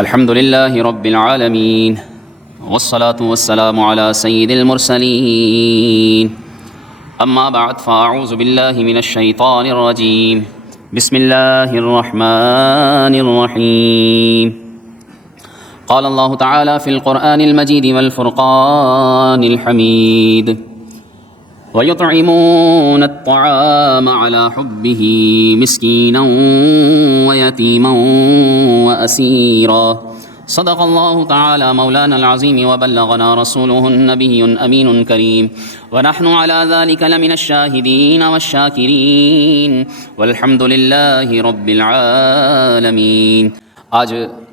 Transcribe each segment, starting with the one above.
الحمد لله رب العالمين والصلاة والسلام على سيد المرسلين أما بعد فأعوذ بالله من الشيطان الرجيم بسم الله الرحمن الرحيم قال الله تعالى في القرآن المجيد والفرقان الحميد ويطعمون الطعام على حبه مسكينا ويتيما وأسيرا صدق الله تعالى مولانا العظيم وبلغنا رسوله النبي الأمين الكريم ونحن على ذلك لمن الشاهدين والشاكرين والحمد لله رب العالمين۔ آج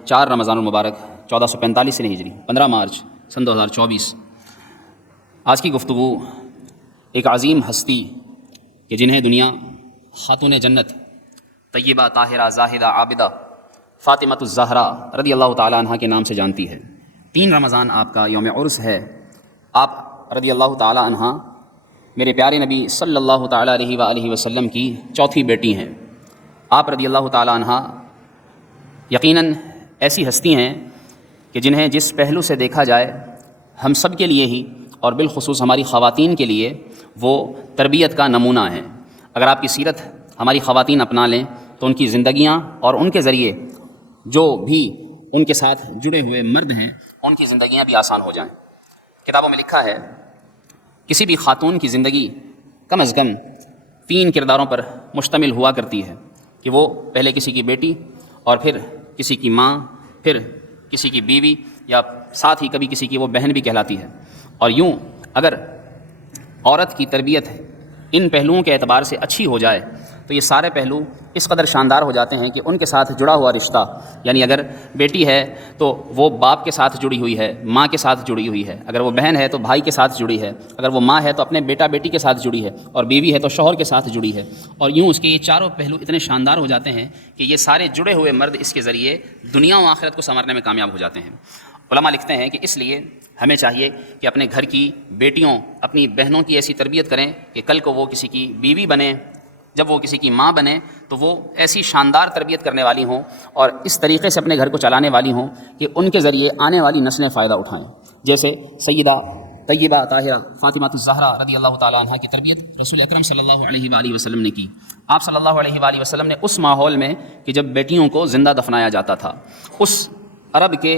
4 رمضان المبارک 1445 ہجری 15 مارچ سن 2024۔ آج کی گفتگو ایک عظیم ہستی کہ جنہیں دنیا خاتون جنت طیبہ طاہرہ زاہدہ عابدہ فاطمۃ الزہرا رضی اللہ تعالیٰ عنہ کے نام سے جانتی ہے۔ 3 رمضان آپ کا یوم عرس ہے۔ آپ رضی اللہ تعالیٰ عنہ میرے پیارے نبی صلی اللہ تعالیٰ علیہ وآلہ وسلم کی چوتھی بیٹی ہیں۔ آپ رضی اللہ تعالیٰ عنہ یقیناً ایسی ہستی ہیں کہ جنہیں جس پہلو سے دیکھا جائے ہم سب کے لیے ہی اور بالخصوص ہماری خواتین کے لیے وہ تربیت کا نمونہ ہیں۔ اگر آپ کی سیرت ہماری خواتین اپنا لیں تو ان کی زندگیاں اور ان کے ذریعے جو بھی ان کے ساتھ جڑے ہوئے مرد ہیں ان کی زندگیاں بھی آسان ہو جائیں۔ کتابوں میں لکھا ہے کسی بھی خاتون کی زندگی کم از کم 3 کرداروں پر مشتمل ہوا کرتی ہے کہ وہ پہلے کسی کی بیٹی اور پھر کسی کی ماں، پھر کسی کی بیوی، یا ساتھ ہی کبھی کسی کی وہ بہن بھی کہلاتی ہے۔ اور یوں اگر عورت کی تربیت ان پہلوؤں کے اعتبار سے اچھی ہو جائے تو یہ سارے پہلو اس قدر شاندار ہو جاتے ہیں کہ ان کے ساتھ جڑا ہوا رشتہ، یعنی اگر بیٹی ہے تو وہ باپ کے ساتھ جڑی ہوئی ہے، ماں کے ساتھ جڑی ہوئی ہے، اگر وہ بہن ہے تو بھائی کے ساتھ جڑی ہے، اگر وہ ماں ہے تو اپنے بیٹا بیٹی کے ساتھ جڑی ہے، اور بیوی ہے تو شوہر کے ساتھ جڑی ہے۔ اور یوں اس کے یہ چاروں پہلو اتنے شاندار ہو جاتے ہیں کہ یہ سارے جڑے ہوئے مرد اس کے ذریعے دنیا و آخرت کو سنوارنے میں کامیاب ہو جاتے ہیں۔ علماء لکھتے ہیں کہ اس لیے ہمیں چاہیے کہ اپنے گھر کی بیٹیوں، اپنی بہنوں کی ایسی تربیت کریں کہ کل کو وہ کسی کی بیوی بنے، جب وہ کسی کی ماں بنے تو وہ ایسی شاندار تربیت کرنے والی ہوں اور اس طریقے سے اپنے گھر کو چلانے والی ہوں کہ ان کے ذریعے آنے والی نسلیں فائدہ اٹھائیں، جیسے سیدہ طیبہ طاہرہ فاطمۃ الزہرا رضی اللہ تعالیٰ عنہ کی تربیت رسول اکرم صلی اللہ علیہ وآلہ وسلم نے کی۔ آپ صلی اللہ علیہ وآلہ وسلم نے اس ماحول میں کہ جب بیٹیوں کو زندہ دفنایا جاتا تھا، اس عرب کے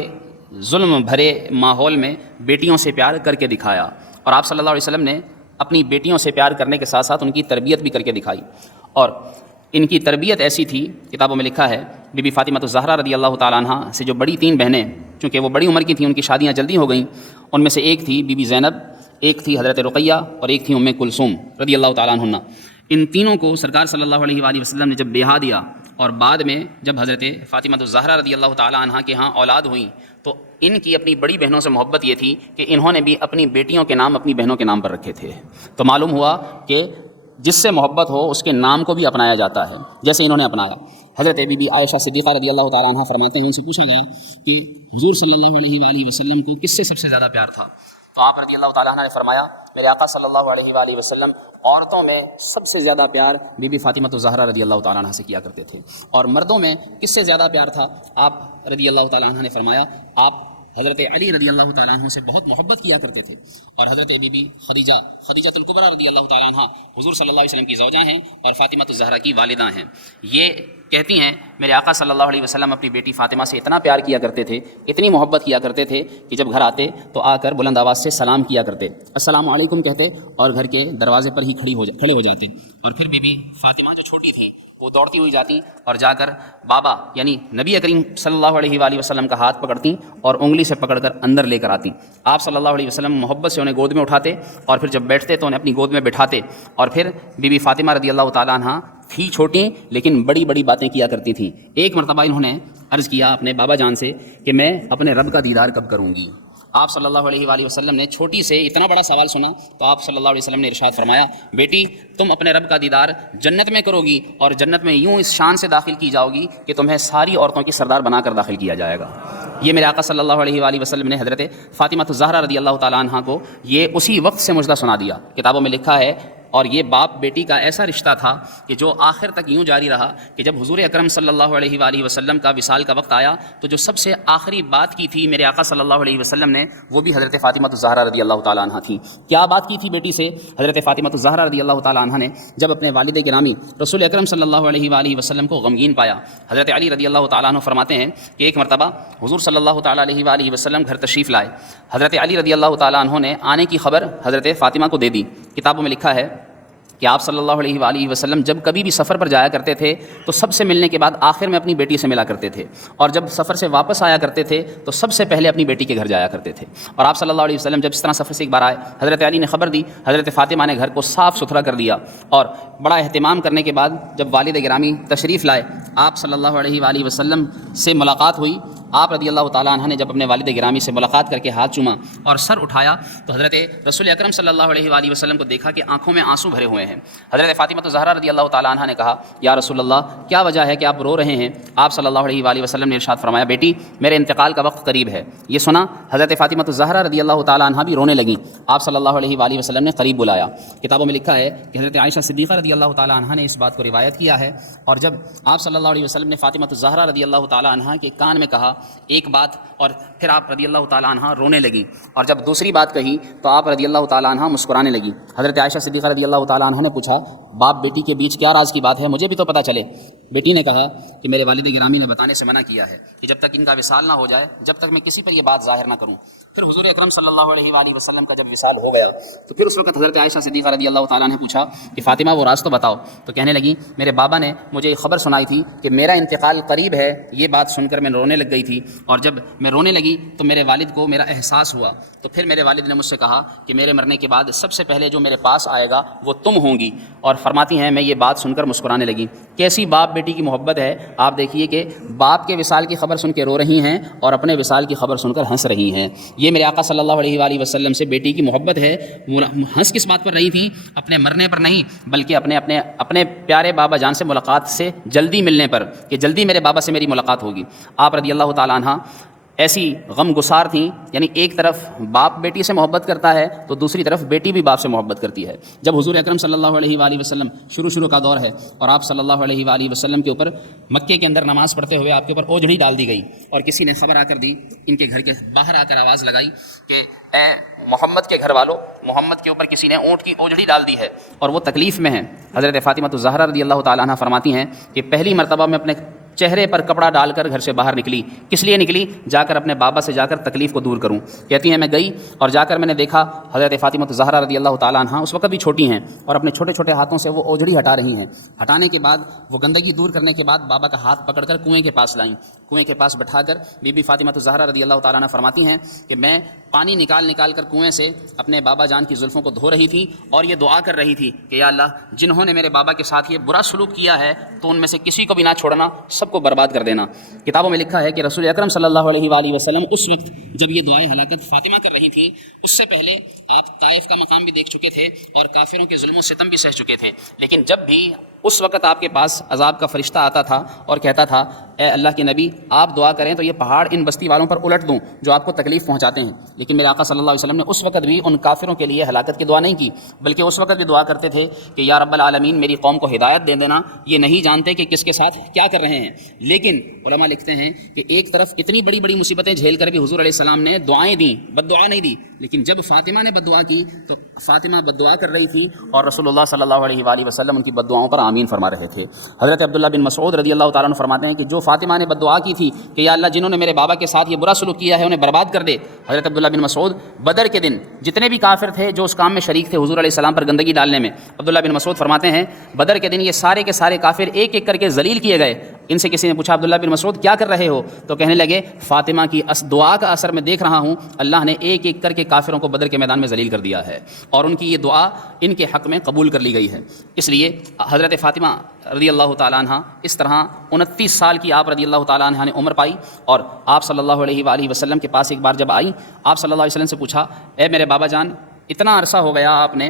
ظلم بھرے ماحول میں بیٹیوں سے پیار کر کے دکھایا، اور آپ صلی اللہ علیہ وسلم نے اپنی بیٹیوں سے پیار کرنے کے ساتھ ساتھ ان کی تربیت بھی کر کے دکھائی۔ اور ان کی تربیت ایسی تھی، کتابوں میں لکھا ہے بی بی فاطمۃ الزہرا رضی اللہ تعالیٰ عنہ سے جو بڑی 3 بہنیں، چونکہ وہ بڑی عمر کی تھیں، ان کی شادیاں جلدی ہو گئیں، ان میں سے ایک تھی بی بی زینب، ایک تھی حضرت رقیہ، اور ایک تھی ام کلثوم رضی اللہ تعالیٰ عنہ۔ ان تینوں کو سرکار صلی اللہ علیہ وآلہ وسلم نے جب بیاہ دیا اور بعد میں جب حضرت فاطمۃ الزہرا رضی اللہ تعالیٰ عنہ کے ہاں اولاد ہوئیں تو ان کی اپنی بڑی بہنوں سے محبت یہ تھی کہ انہوں نے بھی اپنی بیٹیوں کے نام اپنی بہنوں کے نام پر رکھے تھے۔ تو معلوم ہوا کہ جس سے محبت ہو اس کے نام کو بھی اپنایا جاتا ہے، جیسے انہوں نے اپنایا۔ حضرت بی بی عائشہ صدیقہ رضی اللہ تعالیٰ عنہ فرماتے ہیں، ان سے پوچھا گیا کہ حضور صلی اللہ علیہ وآلہ وسلم کو کس سے سب سے زیادہ پیار تھا؟ تو آپ رضی اللہ تعالیٰ عنہ نے فرمایا میرے آقا صلی اللہ علیہ وآلہ وسلم عورتوں میں سب سے زیادہ پیار بی بی فاطمۃ الزہرا رضی اللہ تعالیٰ عنہ سے کیا کرتے تھے، اور مردوں میں کس سے زیادہ پیار تھا؟ آپ رضی اللہ تعالیٰ عنہ نے فرمایا آپ حضرت علی رضی اللہ تعالیٰ عنہ سے بہت محبت کیا کرتے تھے، اور حضرت بی بی خدیجہ الکبریٰ رضی اللہ تعالیٰ عنہ حضور صلی اللہ علیہ وسلم کی زوجہ ہیں اور فاطمۃ الزہرا کی والدہ ہیں۔ یہ کہتی ہیں میرے آقا صلی اللہ علیہ وسلم اپنی بیٹی فاطمہ سے اتنا پیار کیا کرتے تھے، اتنی محبت کیا کرتے تھے کہ جب گھر آتے تو آ کر بلند آواز سے سلام کیا کرتے، السلام علیکم کہتے، اور گھر کے دروازے پر ہی کھڑے ہو جاتے، اور پھر بی بی فاطمہ جو چھوٹی تھی وہ دوڑتی ہوئی جاتی اور جا کر بابا یعنی نبی کریم صلی اللہ علیہ وآلہ وسلم کا ہاتھ پکڑتی اور انگلی سے پکڑ کر اندر لے کر آتی۔ آپ صلی اللہ علیہ وسلم محبت سے انہیں گود میں اٹھاتے اور پھر جب بیٹھتے تو انہیں اپنی گود میں بٹھاتے، اور پھر بی بی فاطمہ رضی اللہ تعالیٰ عنہ تھی چھوٹی لیکن بڑی بڑی باتیں کیا کرتی تھیں۔ ایک مرتبہ انہوں نے عرض کیا اپنے بابا جان سے کہ میں اپنے رب کا دیدار کب کروں گی؟ آپ صلی اللہ علیہ وآلہ وسلم نے چھوٹی سے اتنا بڑا سوال سنا تو آپ صلی اللہ علیہ وسلم نے ارشاد فرمایا بیٹی تم اپنے رب کا دیدار جنت میں کرو گی، اور جنت میں یوں اس شان سے داخل کی جاؤ گی کہ تمہیں ساری عورتوں کی سردار بنا کر داخل کیا جائے گا۔ یہ میرے آقا صلی اللہ علیہ وآلہ وسلم نے حضرت فاطمہ الزہرا رضی اللہ تعالیٰ عنہ کو یہ اسی وقت سے مجدہ سنا دیا۔ کتابوں میں لکھا ہے اور یہ باپ بیٹی کا ایسا رشتہ تھا کہ جو آخر تک یوں جاری رہا کہ جب حضور اکرم صلی اللہ علیہ وآلہ وسلم کا وصال کا وقت آیا تو جو سب سے آخری بات کی تھی میرے آقا صلی اللہ علیہ وسلم نے وہ بھی حضرت فاطمہ الزہرا رضی اللہ تعالیٰ عنہ تھیں۔ کیا بات کی تھی بیٹی سے؟ حضرت فاطمہ الزہرا رضی اللہ تعالیٰ عنہ نے جب اپنے والد گرامی رسول اکرم صلی اللہ علیہ وآلہ وسلم کو غمگین پایا، حضرت علی رضی اللہ تعالیٰ عنہ فرماتے ہیں کہ ایک مرتبہ حضور صلی اللہ تعالیٰ علیہ وآلہ وسلم گھر تشریف لائے، حضرت علی رضی اللہ تعالیٰ عنہ نے آنے کی خبر حضرت فاطمہ کو دے دی۔ کتابوں میں لکھا ہے کہ آپ صلی اللہ علیہ وآلہ وسلم جب کبھی بھی سفر پر جایا کرتے تھے تو سب سے ملنے کے بعد آخر میں اپنی بیٹی سے ملا کرتے تھے، اور جب سفر سے واپس آیا کرتے تھے تو سب سے پہلے اپنی بیٹی کے گھر جایا کرتے تھے۔ اور آپ صلی اللہ علیہ وسلم جب اس طرح سفر سے ایک بار آئے، حضرت علی نے خبر دی، حضرت فاطمہ نے گھر کو صاف ستھرا کر دیا، اور بڑا اہتمام کرنے کے بعد جب والد گرامی تشریف لائے، آپ صلی اللہ علیہ وآلہ وسلم سے ملاقات ہوئی۔ آپ رضی اللہ تعالیٰ عنہ نے جب اپنے والد گرامی سے ملاقات کر کے ہاتھ چوما اور سر اٹھایا تو حضرت رسول اکرم صلی اللہ علیہ وآلہ وسلم کو دیکھا کہ آنکھوں میں آنسو بھرے ہوئے ہیں۔ حضرت فاطمہ الزہرا رضی اللہ تعالیٰ عنہ نے کہا، یا رسول اللہ، کیا وجہ ہے کہ آپ رو رہے ہیں؟ آپ صلی اللہ علیہ وآلہ وسلم نے ارشاد فرمایا، بیٹی میرے انتقال کا وقت قریب ہے۔ یہ سنا حضرت فاطمہ الزہرا رضی اللہ تعالیٰ عنہ بھی رونے لگیں۔ آپ صلی اللہ علیہ وآلہ وسلم نے قریب بلایا۔ کتابوں میں لکھا ہے کہ حضرت عائشہ صدیقہ رضی اللہ تعالیٰ عنہ نے اس بات کو روایت کیا ہے، اور جب آپ صلی اللہ علیہ وسلم نے فاطمہ الزہرا رضی اللہ تعالیٰ عنہ کے کان میں کہا ایک بات، اور پھر آپ رضی اللہ تعالیٰ عنہ رونے لگیں، اور جب دوسری بات کہی تو آپ رضی اللہ تعالیٰ عنہ مسکرانے لگیں۔ حضرت عائشہ صدیقہ رضی اللہ تعالیٰ عنہ نے پوچھا، باپ بیٹی کے بیچ کیا راز کی بات ہے؟ مجھے بھی تو پتہ چلے۔ بیٹی نے کہا کہ میرے والد گرامی نے بتانے سے منع کیا ہے کہ جب تک ان کا وصال نہ ہو جائے، جب تک میں کسی پر یہ بات ظاہر نہ کروں۔ پھر حضور اکرم صلی اللہ علیہ وآلہ وسلم کا جب وصال ہو گیا تو پھر اس وقت حضرت عائشہ صدیقہ رضی اللہ تعالیٰ نے پوچھا کہ فاطمہ وہ راز تو بتاؤ۔ تو کہنے لگی، میرے بابا نے مجھے خبر سنائی تھی کہ میرا انتقال قریب ہے۔ یہ بات سن کر میں رونے لگ گئی تھی، اور جب میں رونے لگی تو میرے والد کو میرا احساس ہوا، تو پھر میرے والد نے مجھ سے کہا کہ میرے مرنے کے بعد سب سے پہلے جو میرے پاس آئے گا وہ تم ہوں گی۔ اور فرماتی ہیں میں یہ بات سن کر مسکرانے لگی۔ کیسی باپ بیٹی کی محبت ہے! آپ دیکھیے کہ باپ کے وصال کی خبر سن کے رو رہی ہیں اور اپنے وصال کی خبر سن کر ہنس رہی ہیں۔ یہ میرے آقا صلی اللہ علیہ وآلہ وسلم سے بیٹی کی محبت ہے۔ ہنس کس بات پر رہی تھی؟ اپنے مرنے پر نہیں، بلکہ اپنے پیارے بابا جان سے ملاقات سے جلدی ملنے پر، کہ جلدی میرے بابا سے میری ملاقات ہوگی۔ آپ رضی اللہ تعالیٰ عنہ ایسی غم گسار تھیں، یعنی ایک طرف باپ بیٹی سے محبت کرتا ہے تو دوسری طرف بیٹی بھی باپ سے محبت کرتی ہے۔ جب حضور اکرم صلی اللہ علیہ وآلہ وسلم شروع کا دور ہے اور آپ صلی اللہ علیہ وآلہ وسلم کے اوپر مکے کے اندر نماز پڑھتے ہوئے آپ کے اوپر اوجھڑی ڈال دی گئی، اور کسی نے خبر آ کر دی، ان کے گھر کے باہر آ کر آواز لگائی کہ اے محمد کے گھر والوں، محمد کے اوپر کسی نے اونٹ کی اوجھڑی ڈال دی ہے اور وہ تکلیف میں ہیں۔ حضرت فاطمہ الزہرا رضی اللہ تعالیٰ عنہ فرماتی ہیں کہ پہلی مرتبہ میں اپنے چہرے پر کپڑا ڈال کر گھر سے باہر نکلی۔ کس لیے نکلی؟ جا کر اپنے بابا سے جا کر تکلیف کو دور کروں۔ کہتی ہیں میں گئی اور جا کر میں نے دیکھا حضرت فاطمہ الزہرا رضی اللہ تعالیٰ عنہ اس وقت بھی چھوٹی ہیں اور اپنے چھوٹے چھوٹے ہاتھوں سے وہ اوجھڑی ہٹا رہی ہیں۔ ہٹانے کے بعد وہ گندگی دور کرنے کے بعد بابا کا ہاتھ پکڑ کر کنویں کے پاس لائیں۔ کنویں کے پاس بٹھا کر بی بی فاطمہ الزہرا رضی اللہ تعالیٰ عنہ فرماتی ہیں کہ میں پانی نکال کر کنویں سے اپنے بابا جان کی زلفوں کو دھو رہی تھی اور یہ دعا کر رہی تھی کہ یا اللہ، جنہوں نے میرے بابا کے ساتھ یہ برا سلوک کیا ہے تو ان میں سے کسی کو بھی نہ چھوڑنا، سب کو برباد کر دینا۔ کتابوں میں لکھا ہے کہ رسول اکرم صلی اللہ علیہ وآلہ وسلم اس وقت جب یہ دعائیں ہلاکت فاطمہ کر رہی تھی، اس سے پہلے آپ طائف کا مقام بھی دیکھ چکے تھے اور کافروں کے ظلم و ستم بھی سہ چکے تھے، لیکن جب بھی اس وقت آپ کے پاس عذاب کا فرشتہ آتا تھا اور کہتا تھا اے اللہ کے نبی آپ دعا کریں تو یہ پہاڑ ان بستی والوں پر الٹ دوں جو آپ کو تکلیف پہنچاتے ہیں، لیکن میرے آقا صلی اللہ علیہ وسلم نے اس وقت بھی ان کافروں کے لیے ہلاکت کی دعا نہیں کی، بلکہ اس وقت بھی دعا کرتے تھے کہ یا رب العالمین میری قوم کو ہدایت دے دینا، یہ نہیں جانتے کہ کس کے ساتھ کیا کر رہے ہیں۔ لیکن علماء لکھتے ہیں کہ ایک طرف اتنی بڑی بڑی مصیبتیں جھیل کر بھی حضور علیہ السلام نے دعائیں دیں، بد دعا نہیں دی، لیکن جب فاطمہ نے بد دعا کی تو فاطمہ بد دعا کر رہی تھی اور رسول اللہ صلی اللہ علیہ وآلہ وسلم ان کی بد دعاؤں پر آمین فرما رہے تھے۔ حضرت عبداللہ بن مسعود رضی اللہ تعالیٰ عنہ فرماتے ہیں کہ جو فاطمہ نے بد دعا کی تھی کہ یا اللہ جنہوں نے میرے بابا کے ساتھ یہ برا سلوک کیا ہے انہیں برباد کر دے، حضرت عبداللہ بن مسعود بدر کے دن جتنے بھی کافر تھے جو اس کام میں شریک تھے حضور علیہ السلام پر گندگی ڈالنے میں، عبداللہ بن مسعود فرماتے ہیں بدر کے دن یہ سارے کے سارے کافر ایک ایک کر کے ذلیل کیے گئے۔ ان سے کسی نے پوچھا عبداللہ بن مسعود کیا کر رہے ہو؟ تو کہنے لگے فاطمہ کی دعا کا اثر میں دیکھ رہا ہوں، اللہ نے ایک ایک کر کے کافروں کو بدر کے میدان میں ذلیل کر دیا ہے اور ان کی یہ دعا ان کے حق میں قبول کر لی گئی ہے۔ اس لیے حضرت فاطمہ رضی اللہ تعالیٰ عنہ اس طرح 29 سال کی آپ رضی اللہ تعالیٰ عنہ نے عمر پائی، اور آپ صلی اللہ علیہ وآلہ وسلم کے پاس ایک بار جب آئی، آپ صلی اللہ علیہ وسلم سے پوچھا اے میرے بابا جان اتنا عرصہ ہو گیا آپ نے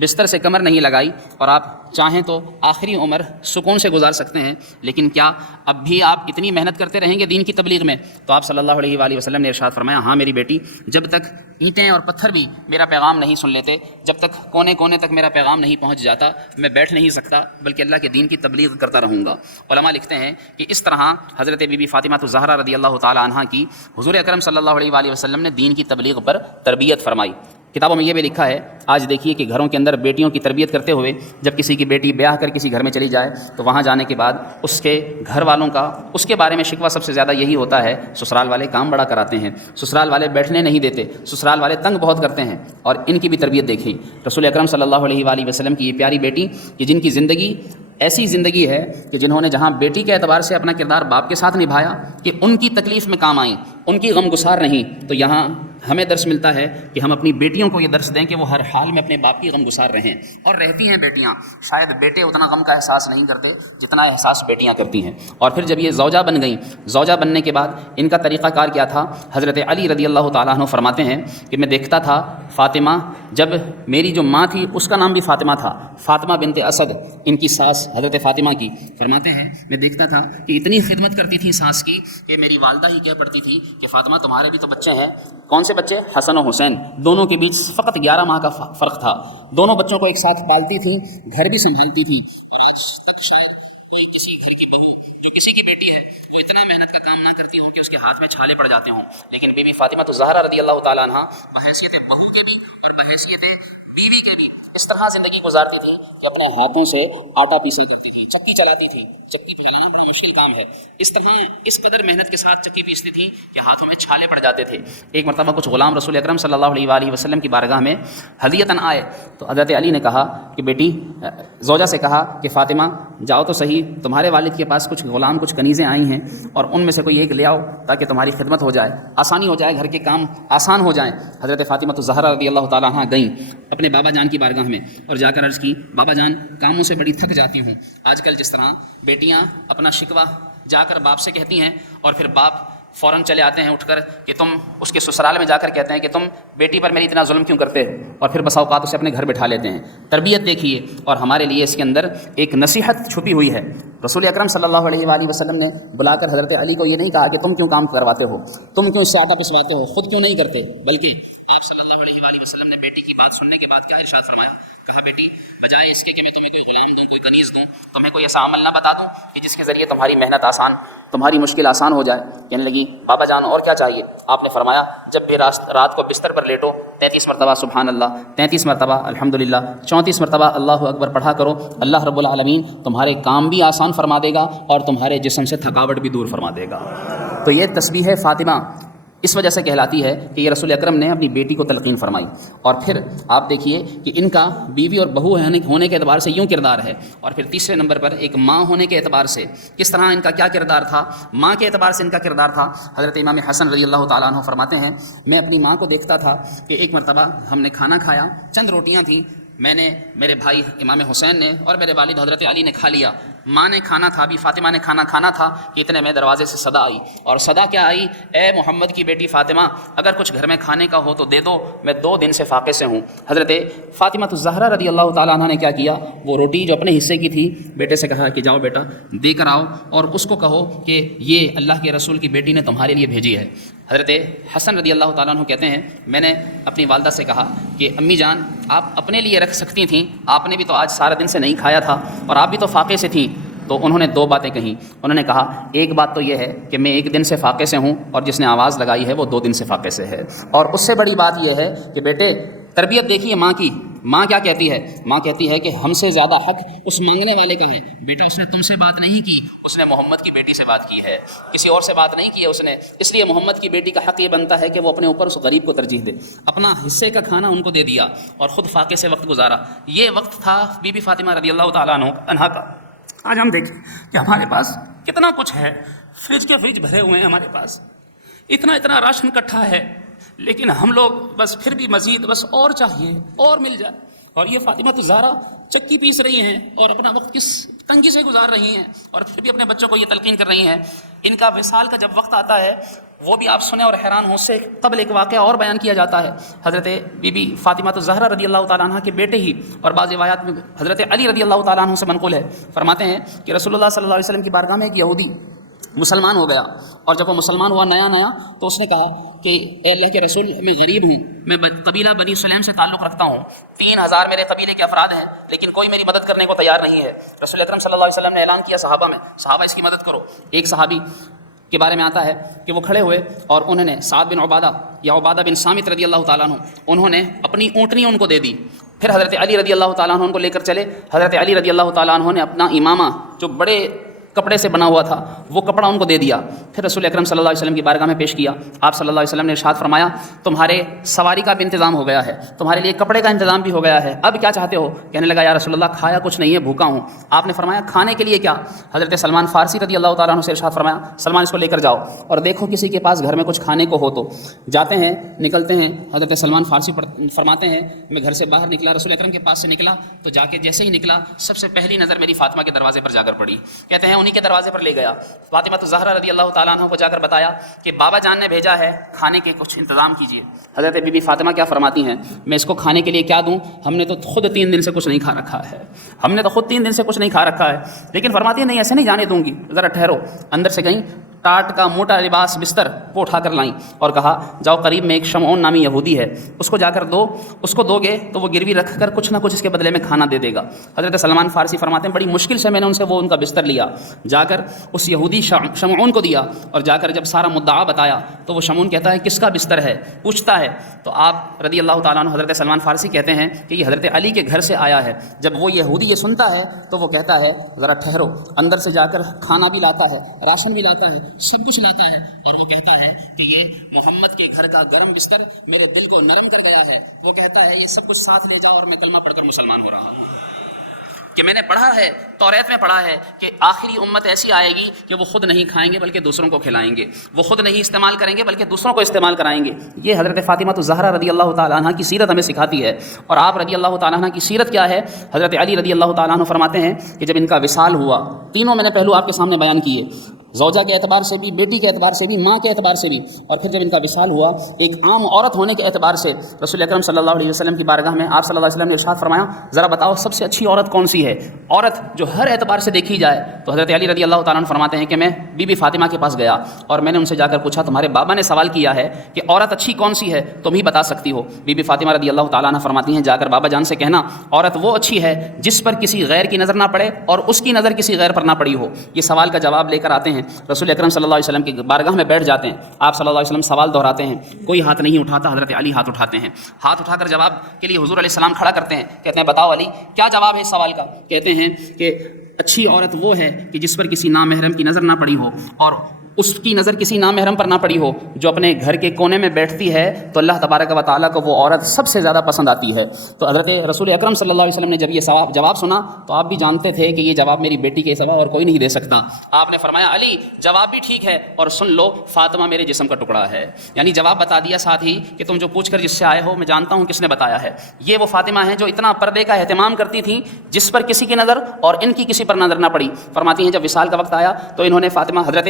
بستر سے کمر نہیں لگائی اور آپ چاہیں تو آخری عمر سکون سے گزار سکتے ہیں، لیکن کیا اب بھی آپ اتنی محنت کرتے رہیں گے دین کی تبلیغ میں؟ تو آپ صلی اللہ علیہ وآلہ وسلم نے ارشاد فرمایا، ہاں میری بیٹی، جب تک اینٹیں اور پتھر بھی میرا پیغام نہیں سن لیتے، جب تک کونے کونے تک میرا پیغام نہیں پہنچ جاتا، میں بیٹھ نہیں سکتا بلکہ اللہ کے دین کی تبلیغ کرتا رہوں گا۔ علماء لکھتے ہیں کہ اس طرح حضرت بی بی فاطمہ الزہرا رضی اللہ تعالی عنہا کی حضور اکرم صلی اللہ علیہ وآلہ وسلم نے دین کی تبلیغ پر تربیت فرمائی۔ کتابوں میں یہ بھی لکھا ہے، آج دیکھیے کہ گھروں کے اندر بیٹیوں کی تربیت کرتے ہوئے جب کسی کی بیٹی بیاہ کر کسی گھر میں چلی جائے تو وہاں جانے کے بعد اس کے گھر والوں کا اس کے بارے میں شکوہ سب سے زیادہ یہی ہوتا ہے، سسرال والے کام بڑا کراتے ہیں، سسرال والے بیٹھنے نہیں دیتے، سسرال والے تنگ بہت کرتے ہیں۔ اور ان کی بھی تربیت دیکھی رسول اکرم صلی اللہ علیہ وآلہ وسلم کی یہ پیاری بیٹی کہ جن کی زندگی ایسی زندگی ہے کہ جنہوں نے جہاں بیٹی کے اعتبار سے اپنا کردار باپ کے ساتھ نبھایا کہ ان کی تکلیف میں کام آئیں، ان کی غم گسار نہیں، تو یہاں ہمیں درس ملتا ہے کہ ہم اپنی بیٹیوں کو یہ درس دیں کہ وہ ہر حال میں اپنے باپ کی غم گسار رہیں، اور رہتی ہیں بیٹیاں۔ شاید بیٹے اتنا غم کا احساس نہیں کرتے جتنا احساس بیٹیاں کرتی ہیں۔ اور پھر جب یہ زوجہ بن گئیں، زوجہ بننے کے بعد ان کا طریقہ کار کیا تھا؟ حضرت علی رضی اللہ تعالیٰ عنہ فرماتے ہیں کہ میں دیکھتا تھا فاطمہ، جب میری جو ماں تھی اس کا نام بھی فاطمہ تھا، فاطمہ بنت اسد ان کی ساس حضرت فاطمہ کی، فرماتے ہیں میں دیکھتا تھا کہ اتنی خدمت کرتی تھی ساس کی کہ میری والدہ ہی کہہ پڑتی تھی کہ فاطمہ تمہارے بھی تو بچے ہیں۔ کون سے بچے؟ حسن و حسین، دونوں کے بیچ فقط 11 ماہ کا فرق تھا، دونوں بچوں کو ایک ساتھ پالتی تھیں، گھر بھی سنبھالتی تھیں۔ اور آج تک شاید کوئی کسی گھر کی بہو جو کسی کی بیٹی ہے وہ اتنا محنت کا کام نہ کرتی ہو کہ اس کے ہاتھ میں چھالے پڑ جاتے ہوں، لیکن بی بی فاطمہ الزہرا رضی اللہ تعالیٰ عنہ بحیثیت بہو کے بھی اور بحیثیت بیوی کے بھی اس طرح زندگی گزارتی تھی کہ اپنے ہاتھوں سے آٹا پیسا کرتی تھی، چکی چلاتی تھی، چکی پھیلانا بڑا مشکل کام ہے، اس طرح اس قدر محنت کے ساتھ چکی پیستی تھی کہ ہاتھوں میں چھالے پڑ جاتے تھے۔ ایک مرتبہ کچھ غلام رسول اکرم صلی اللہ علیہ وآلہ وسلم کی بارگاہ میں ہدیتاً آئے تو حضرت علی نے کہا کہ بیٹی، زوجہ سے کہا کہ فاطمہ جاؤ تو صحیح، تمہارے والد کے پاس کچھ غلام کچھ کنیزیں آئی ہیں اور ان میں سے کوئی ایک لے آؤ تاکہ تمہاری خدمت ہو جائے، آسانی ہو جائے، گھر کے کام آسان ہو جائیں۔ حضرت فاطمہ الزہرا رضی اللہ تعالیٰ عنہ گئیں اپنے بابا جان کی بارگاہ میں اور جا کر عرض کی، بابا جان کاموں سے بڑی تھک جاتی ہوں۔ آج کل جس طرح بیٹیاں اپنا شکوہ جا کر باپ سے کہتی ہیں اور پھر باپ فوراً چلے آتے ہیں اٹھ کر کہ تم اس کے سسرال میں جا کر کہتے ہیں کہ تم بیٹی پر میری اتنا ظلم کیوں کرتے ہو، اور پھر بسا اوقات اسے اپنے گھر بٹھا لیتے ہیں۔ تربیت دیکھیے، اور ہمارے لیے اس کے اندر ایک نصیحت چھپی ہوئی ہے۔ رسول اکرم صلی اللہ علیہ وآلہ وسلم نے بلا کر حضرت علی کو یہ نہیں کہا کہ تم کیوں کام کرواتے ہو، تم کیوں اس سے آٹا پسواتے ہو، خود کیوں نہیں کرتے، بلکہ آپ صلی اللہ علیہ وآلہ وسلم نے بیٹی کی بات سننے کے بعد کیا ارشاد فرمایا؟ کہا بیٹی، بجائے اس کے کہ میں تمہیں کوئی غلام دوں، کوئی کنیز دوں، تمہیں کوئی ایسا عمل نہ بتا دوں کہ جس کے ذریعے تمہاری محنت آسان، تمہاری مشکل آسان ہو جائے؟ کہنے لگی بابا جان اور کیا چاہیے؟ آپ نے فرمایا جب بھی رات کو بستر پر لیٹو 33 مرتبہ سبحان اللہ، 33 مرتبہ الحمدللہ، 34 مرتبہ اللہ اکبر پڑھا کرو، اللہ رب العالمین تمہارے کام بھی آسان فرما دے گا اور تمہارے جسم سے تھکاوٹ بھی دور فرما دے گا۔ تو یہ تسبیح فاطمہ اس وجہ سے کہلاتی ہے کہ یہ رسول اکرم نے اپنی بیٹی کو تلقین فرمائی۔ اور پھر آپ دیکھیے کہ ان کا بیوی اور بہو ہونے کے اعتبار سے یوں کردار ہے، اور پھر تیسرے نمبر پر ایک ماں ہونے کے اعتبار سے کس طرح ان کا کیا کردار تھا، ماں کے اعتبار سے ان کا کردار تھا۔ حضرت امام حسن رضی اللہ تعالیٰ عنہ فرماتے ہیں میں اپنی ماں کو دیکھتا تھا کہ ایک مرتبہ ہم نے کھانا کھایا، چند روٹیاں تھیں، میں نے، میرے بھائی امام حسین نے اور میرے والد حضرت علی نے کھا لیا، ماں نے کھانا تھا، بھی فاطمہ نے کھانا تھا کہ اتنے میں دروازے سے صدا آئی، اور صدا کیا آئی؟ اے محمد کی بیٹی فاطمہ، اگر کچھ گھر میں کھانے کا ہو تو دے دو، میں 2 دن سے فاقے سے ہوں۔ حضرت فاطمہ الزہرا رضی اللہ تعالیٰ عنہ نے کیا کیا؟ وہ روٹی جو اپنے حصے کی تھی بیٹے سے کہا کہ جاؤ بیٹا دے کر آؤ اور اس کو کہو کہ یہ اللہ کے رسول کی بیٹی نے تمہارے لیے بھیجی ہے۔ حضرت حسن رضی اللہ تعالیٰ عنہ کہتے ہیں میں نے اپنی والدہ سے کہا کہ امی جان آپ اپنے لیے رکھ سکتی تھیں، آپ نے بھی تو آج سارا دن سے نہیں کھایا تھا اور آپ بھی تو فاقے سے تھیں۔ تو انہوں نے 2 باتیں کہیں، انہوں نے کہا ایک بات تو یہ ہے کہ میں 1 دن سے فاقے سے ہوں اور جس نے آواز لگائی ہے وہ 2 دن سے فاقے سے ہے، اور اس سے بڑی بات یہ ہے کہ بیٹے تربیت دیکھیے ماں کی، ماں کیا کہتی ہے؟ ماں کہتی ہے کہ ہم سے زیادہ حق اس مانگنے والے کا ہے، بیٹا اس نے تم سے بات نہیں کی، اس نے محمد کی بیٹی سے بات کی ہے، کسی اور سے بات نہیں کی ہے اس نے، اس لیے محمد کی بیٹی کا حق یہ بنتا ہے کہ وہ اپنے اوپر اس غریب کو ترجیح دے، اپنا حصے کا کھانا ان کو دے دیا اور خود فاقے سے وقت گزارا۔ یہ وقت تھا بی بی فاطمہ رضی اللہ تعالیٰ عنہ کا۔ آج ہم دیکھیں کہ ہمارے پاس کتنا کچھ ہے، فریج کے فریج بھرے ہوئے ہیں ہمارے پاس، اتنا راشن اکٹھا ہے، لیکن ہم لوگ بس پھر بھی مزید بس اور چاہیے اور مل جائے، اور یہ فاطمہ الزہرا چکی پیس رہی ہیں اور اپنا وقت کس تنگی سے گزار رہی ہیں، اور پھر بھی اپنے بچوں کو یہ تلقین کر رہی ہیں۔ ان کا وصال کا جب وقت آتا ہے وہ بھی آپ سنیں اور حیران ہوں۔ سے قبل ایک واقعہ اور بیان کیا جاتا ہے، حضرت بی بی فاطمہ الزہرا رضی اللہ تعالیٰ عنہ کے بیٹے ہی، اور بعض روایات میں حضرت علی رضی اللہ تعالیٰ عنہ سے منقول ہے، فرماتے ہیں کہ رسول اللہ صلی اللہ علیہ وسلم کی بارگاہ میں ایک یہودی مسلمان ہو گیا، اور جب وہ مسلمان ہوا نیا تو اس نے کہا کہ اے اللہ کے رسول، میں غریب ہوں، میں قبیلہ بنی سلیم سے تعلق رکھتا ہوں، 3000 میرے قبیلے کے افراد ہیں، لیکن کوئی میری مدد کرنے کو تیار نہیں ہے۔ رسول اکرم صلی اللہ علیہ وسلم نے اعلان کیا صحابہ میں، صحابہ اس کی مدد کرو۔ ایک صحابی کے بارے میں آتا ہے کہ وہ کھڑے ہوئے اور انہوں نے سعد بن عبادہ یا عبادہ بن صامت رضی اللہ تعالیٰ عنہ، انہوں نے اپنی اونٹنی ان کو دے دی۔ پھر حضرت علی رضی اللہ تعالیٰ عنہ ان کو لے کر چلے۔ حضرت علی رضی اللہ تعالیٰ عنہ نے اپنا امامہ جو بڑے کپڑے سے بنا ہوا تھا وہ کپڑا ان کو دے دیا۔ پھر رسول اکرم صلی اللہ علیہ وسلم کی بارگاہ میں پیش کیا۔ آپ صلی اللہ علیہ وسلم نے ارشاد فرمایا، تمہارے سواری کا بھی انتظام ہو گیا ہے، تمہارے لیے کپڑے کا انتظام بھی ہو گیا ہے، اب کیا چاہتے ہو؟ کہنے لگا یا رسول اللہ کھایا کچھ نہیں ہے، بھوکا ہوں۔ آپ نے فرمایا کھانے کے لیے کیا؟ حضرت سلمان فارسی رضی اللہ تعالیٰ عنہ سے ارشاد فرمایا، سلمان اس کو لے کر جاؤ اور دیکھو کسی کے پاس گھر میں کچھ کھانے کو ہو تو۔ جاتے ہیں، نکلتے ہیں، حضرت سلمان فارسی فرماتے ہیں میں گھر سے باہر نکلا، رسول اکرم کے پاس سے نکلا تو جا کے جیسے ہی نکلا سب سے پہلی نظر میری فاطمہ کے دروازے پر جا کر پڑی۔ کہتے ہیں انہی کے دروازے پر لے گیا، فاطمہ الزہرا رضی اللہ تعالیٰ عنہ کو جا کر بتایا کہ بابا جان نے بھیجا ہے، کھانے کے کچھ انتظام کیجیے۔ حضرت بی بی فاطمہ کیا فرماتی ہیں، میں اس کو کھانے کے لیے کیا دوں؟ ہم نے تو خود 3 دن سے کچھ نہیں کھا رکھا ہے، ہم نے تو خود 3 دن سے کچھ نہیں کھا رکھا ہے۔ لیکن فرماتی ہیں نہیں، ایسے نہیں جانے دوں گی، ذرا ٹھہرو۔ اندر سے گئیں، ٹاٹ کا موٹا لباس بستر وہ اٹھا کر لائیں اور کہا جاؤ قریب میں ایک شمعون نامی یہودی ہے، اس کو جا کر دو، اس کو دو گے تو وہ گروی رکھ کر کچھ نہ کچھ اس کے بدلے میں کھانا دے دے گا۔ حضرت سلمان فارسی فرماتے ہیں بڑی مشکل سے میں نے ان سے وہ ان کا بستر لیا، جا کر اس یہودی شمعون کو دیا، اور جا کر جب سارا مدعا بتایا تو وہ شمعون کہتا ہے کس کا بستر ہے؟ پوچھتا ہے تو آپ رضی اللہ تعالیٰ عنہ حضرت سلمان فارسی کہتے ہیں کہ یہ حضرت علی کے گھر سے آیا ہے۔ جب وہ یہودی یہ سنتا ہے تو وہ کہتا ہے ذرا ٹھہرو، اندر سے جا کر کھانا بھی لاتا ہے، راشن بھی لاتا ہے، سب کچھ لاتا ہے، اور وہ کہتا ہے کہ یہ محمد کے گھر کا گرم بستر میرے دل کو نرم کر گیا ہے۔ وہ کہتا ہے یہ سب کچھ ساتھ لے جاؤ، اور میں کلمہ پڑھ کر مسلمان ہو رہا ہوں۔ کہ میں نے پڑھا ہے، توریت میں پڑھا ہے کہ آخری امت ایسی آئے گی کہ وہ خود نہیں کھائیں گے بلکہ دوسروں کو کھلائیں گے، وہ خود نہیں استعمال کریں گے بلکہ دوسروں کو استعمال کرائیں گے۔ یہ حضرت فاطمہ الزہرا رضی اللہ تعالیٰ عنہ کی سیرت ہمیں سکھاتی ہے۔ اور آپ رضی اللہ تعالیٰ عنہ کی سیرت کیا ہے؟ حضرت علی رضی اللہ تعالیٰ عنہ فرماتے ہیں کہ جب ان کا وصال ہوا، تینوں میں نے پہلو آپ کے سامنے بیان کیے، زوجہ کے اعتبار سے بھی، بیٹی کے اعتبار سے بھی، ماں کے اعتبار سے بھی، اور پھر جب ان کا وصال ہوا ایک عام عورت ہونے کے اعتبار سے، رسول اکرم صلی اللہ علیہ وسلم کی بارگاہ میں آپ صلی اللہ علیہ وسلم نے ارشاد فرمایا ذرا بتاؤ سب سے اچھی عورت کون سی ہے؟ عورت جو ہر اعتبار سے دیکھی جائے تو حضرت علی رضی اللہ تعالیٰ عنہ فرماتے ہیں کہ میں بی بی فاطمہ کے پاس گیا اور میں نے ان سے جا کر پوچھا تمہارے بابا نے سوال کیا ہے کہ عورت اچھی کون سی ہے، تم ہی بتا سکتی ہو۔ بی بی فاطمہ رضی اللہ تعالیٰ عنہ فرماتی ہیں جا کر بابا جان سے کہنا عورت وہ اچھی ہے جس پر کسی غیر کی نظر نہ پڑے اور اس کی نظر کسی غیر پر نہ پڑی ہو۔ یہ سوال کا جواب لے کر آتے ہیں، رسول اکرم صلی اللہ علیہ وسلم کی بارگاہ میں بیٹھ جاتے ہیں، آپ صلی اللہ علیہ وسلم سوال دہراتے ہیں، کوئی ہاتھ نہیں اٹھاتا، حضرت علی ہاتھ اٹھاتے ہیں، ہاتھ اٹھا کر جواب کے لیے حضور علیہ السلام کھڑا کرتے ہیں، کہتے ہیں بتاؤ علی کیا جواب ہے اس سوال کا؟ کہتے ہیں کہ اچھی عورت وہ ہے کہ جس پر کسی نامحرم کی نظر نہ پڑی ہو اور اس کی نظر کسی نامحرم پر نہ پڑی ہو، جو اپنے گھر کے کونے میں بیٹھتی ہے تو اللہ تبارک و تعالیٰ کو وہ عورت سب سے زیادہ پسند آتی ہے۔ تو حضرت رسول اکرم صلی اللہ علیہ وسلم نے جب یہ جواب سنا تو آپ بھی جانتے تھے کہ یہ جواب میری بیٹی کے سوا اور کوئی نہیں دے سکتا۔ آپ نے فرمایا علی جواب بھی ٹھیک ہے اور سن لو فاطمہ میرے جسم کا ٹکڑا ہے، یعنی جواب بتا دیا ساتھ ہی کہ تم جو پوچھ کر جس سے آئے ہو میں جانتا ہوں کس نے بتایا ہے۔ یہ وہ فاطمہ ہیں جو اتنا پردے کا اہتمام کرتی تھیں جس پر کسی کی نظر اور ان کی کسی پر نظر نہ پڑی۔ فرماتی ہیں جب وصال کا وقت آیا تو انہوں نے فاطمہ حضرت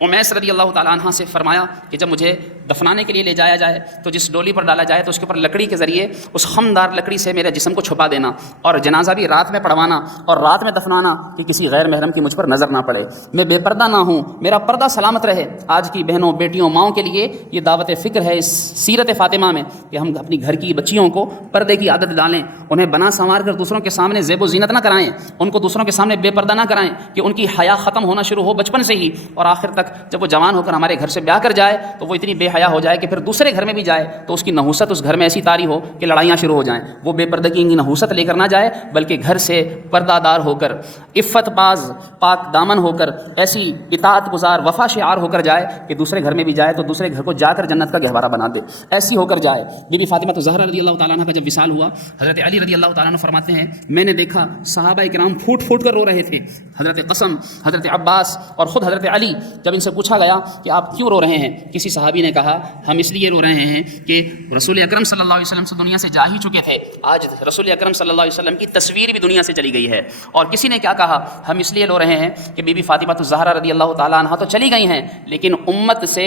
امیس رضی اللہ تعالیٰ عنہ سے فرمایا کہ جب مجھے دفنانے کے لیے لے جایا جائے تو جس ڈولی پر ڈالا جائے تو اس کے اوپر لکڑی کے ذریعے اس خمدار لکڑی سے میرے جسم کو چھپا دینا اور جنازہ بھی رات میں پڑھوانا اور رات میں دفنانا کہ کسی غیر محرم کی مجھ پر نظر نہ پڑے، میں بے پردہ نہ ہوں، میرا پردہ سلامت رہے۔ آج کی بہنوں بیٹیوں ماؤں کے لیے یہ دعوت فکر ہے اس سیرت فاطمہ میں کہ ہم اپنی گھر کی بچیوں کو پردے کی عادت ڈالیں، انہیں بنا سنوار کر دوسروں کے سامنے زیب و زینت نہ کرائیں، ان کو دوسروں کے سامنے بے پردہ نہ کرائیں کہ ان کی حیا ختم ہونا شروع ہو بچپن سے ہی، اور آخر تک جب وہ جوان ہو ہمارے گھر سے بیاہ کر جائے تو وہ اتنی بے حیا ہو جائے کہ پھر دوسرے گھر میں بھی جائے تو اس کی نحوست اس گھر میں ایسی طاری ہو کہ لڑائیاں شروع ہو جائیں۔ وہ بے پردگی کی نحوست لے کر نہ جائے بلکہ گھر سے پردہ دار ہو کر، عفت باز، پاک دامن ہو کر، ایسی اطاعت گزار، وفا شعار ہو کر جائے کہ دوسرے گھر میں بھی جائے تو دوسرے گھر کو جا کر جنت کا گہوارہ بنا دے، ایسی ہو کر جائے۔ بی بی فاطمہ الزہرا رضی اللہ تعالیٰ عنہ کا جب وصال ہوا، حضرت علی رضی اللہ تعالیٰ عنہ فرماتے ہیں میں نے دیکھا صحابہ کرام پھوٹ پھوٹ کر رو رہے تھے، حضرت قسم، حضرت عباس اور خود حضرت علی جب ان سے پوچھا گیا کہ آپ کیوں رو رہے ہیں؟ کسی صحابی نے کہا ہم اس لیے رو رہے ہیں کہ رسول اکرم صلی اللہ علیہ وسلم سے دنیا سے جا ہی چکے تھے، آج رسول اکرم صلی اللہ علیہ وسلم کی تصویر بھی دنیا سے چلی گئی ہے۔ اور کسی نے کیا کہا، ہم اس لیے رو رہے ہیں کہ بی بی فاطمہ الزہرا رضی اللہ تعالیٰ عنہ تو چلی گئی ہیں، لیکن امت سے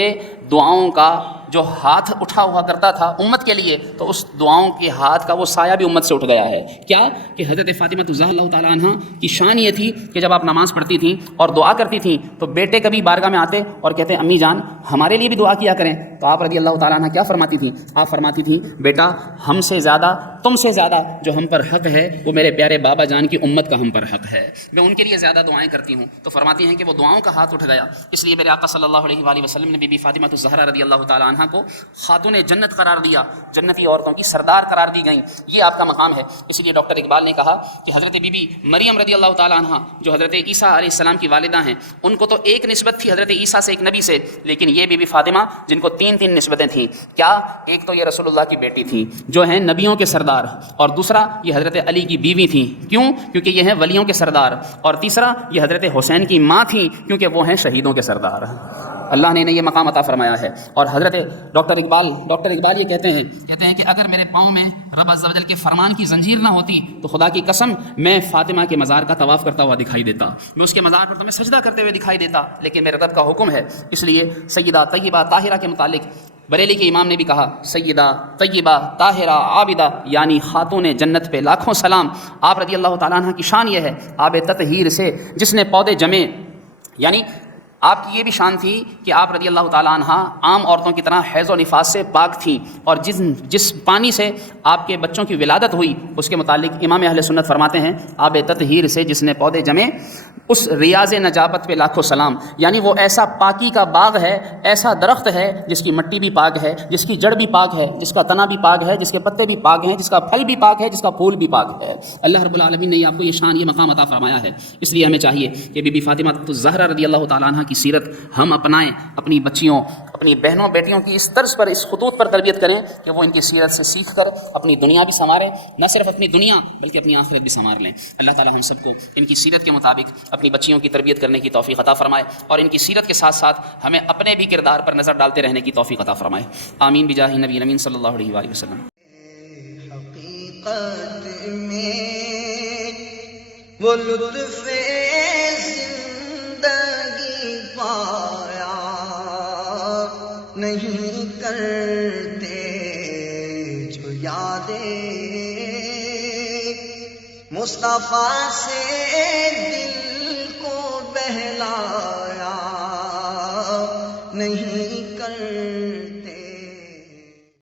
دعاؤں کا جو ہاتھ اٹھا ہوا کرتا تھا امت کے لیے، تو اس دعاؤں کے ہاتھ کا وہ سایہ بھی امت سے اٹھ گیا ہے۔ کیا کہ حضرت فاطمہ الزہرا اللہ تعالیٰ عنہ کی شان یہ تھی کہ جب آپ نماز پڑھتی تھیں اور دعا کرتی تھیں تو بیٹے کبھی بارگاہ میں آتے اور کہتے امی جان ہمارے لیے بھی دعا کیا کریں، تو آپ رضی اللہ تعالیٰ عنہ کیا فرماتی تھیں؟ آپ فرماتی تھیں بیٹا ہم سے زیادہ تم سے زیادہ جو ہم پر حق ہے وہ میرے پیارے بابا جان کی امت کا ہم پر حق ہے، میں ان کے لیے زیادہ دعائیں کرتی ہوں۔ تو فرماتی ہیں کہ وہ دعاؤں کا ہاتھ اٹھ گیا، اس لیے میرے آقا صلی اللہ علیہ وآلہ وسلم نے بی بی فاطمہ الزہرا رضی اللہ تعالیٰ عنہ کو خاتون جنت قرار دیا، جنتی عورتوں کی سردار قرار دی گئیں، یہ آپ کا مقام ہے۔ اسی لیے ڈاکٹر اقبال نے کہا کہ حضرت بی بی مریم رضی اللہ تعالیٰ عنہ جو حضرت عیسیٰ علیہ السلام کی والدہ ہیں، ان کو تو ایک نسبت تھی حضرت عیسیٰ سے، ایک نبی سے، لیکن یہ بی بی فاطمہ جن کو تین نسبتیں تھیں، کیا ایک تو یہ رسول اللہ کی بیٹی تھی جو ہیں نبیوں کے سردار، اور دوسرا یہ حضرت علی کی بیوی تھیں، کیوں؟ کیونکہ یہ ہیں ولیوں کے سردار، اور تیسرا یہ حضرت حسین کی ماں تھیں کیونکہ وہ ہیں شہیدوں کے سردار۔ اللہ نے انہیں یہ مقام عطا فرمایا ہے۔ اور حضرت ڈاکٹر اقبال یہ کہتے ہیں کہ اگر میرے پاؤں میں رب عز و جل کے فرمان کی زنجیر نہ ہوتی تو خدا کی قسم میں فاطمہ کے مزار کا طواف کرتا ہوا دکھائی دیتا، میں اس کے مزار پر تمہیں سجدہ کرتے ہوئے دکھائی دیتا، لیکن میرے رب کا حکم ہے۔ اس لیے سیدہ طیبہ طاہرہ کے متعلق بریلی کے امام نے بھی کہا سیدہ طیبہ طاہرہ عابدہ یعنی خاتون جنت پہ لاکھوں سلام۔ آپ رضی اللہ تعالیٰ عنہ کی شان یہ ہے آب تطہیر سے جس نے پودے جمے، یعنی آپ کی یہ بھی شان تھی کہ آپ رضی اللہ تعالیٰ عنہ عام عورتوں کی طرح حیض و نفاس سے پاک تھیں، اور جس پانی سے آپ کے بچوں کی ولادت ہوئی اس کے متعلق امام اہل سنت فرماتے ہیں آب تطہیر سے جس نے پودے جمے اس ریاض نجابت پہ لاکھوں سلام، یعنی وہ ایسا پاکی کا باغ ہے، ایسا درخت ہے جس کی مٹی بھی پاک ہے، جس کی جڑ بھی پاک ہے، جس کا تنا بھی پاک ہے، جس کے پتے بھی پاک ہیں، جس کا پھل بھی پاک ہے، جس کا پھول بھی پاک ہے۔ اللہ رب العالمین نے آپ کو یہ شان یہ مقام عطا فرمایا ہے، اس لیے ہمیں چاہیے کہ بی بی فاطمہ الزہرا رضی اللہ تعالیٰ عنہ کی سیرت ہم اپنائیں، اپنی بچیوں اپنی بہنوں بیٹیوں کی اس طرز پر اس خطوط پر تربیت کریں کہ وہ ان کی سیرت سے سیکھ کر اپنی دنیا بھی سنواریں، نہ صرف اپنی دنیا بلکہ اپنی آخرت بھی سنوار لیں۔ اللہ تعالی ہم سب کو ان کی سیرت کے مطابق اپنی بچیوں کی تربیت کرنے کی توفیق عطا فرمائے، اور ان کی سیرت کے ساتھ ساتھ ہمیں اپنے بھی کردار پر نظر ڈالتے رہنے کی توفیق عطا فرمائے۔ آمین بجاہ نبی امین صلی اللہ علیہ وآلہ وسلم۔ حقیقت میں وہ لطف زندگی پایا نہیں کرتے جو یادیں مصطفیٰ سے دل کو بہلایا نہیں کرتے۔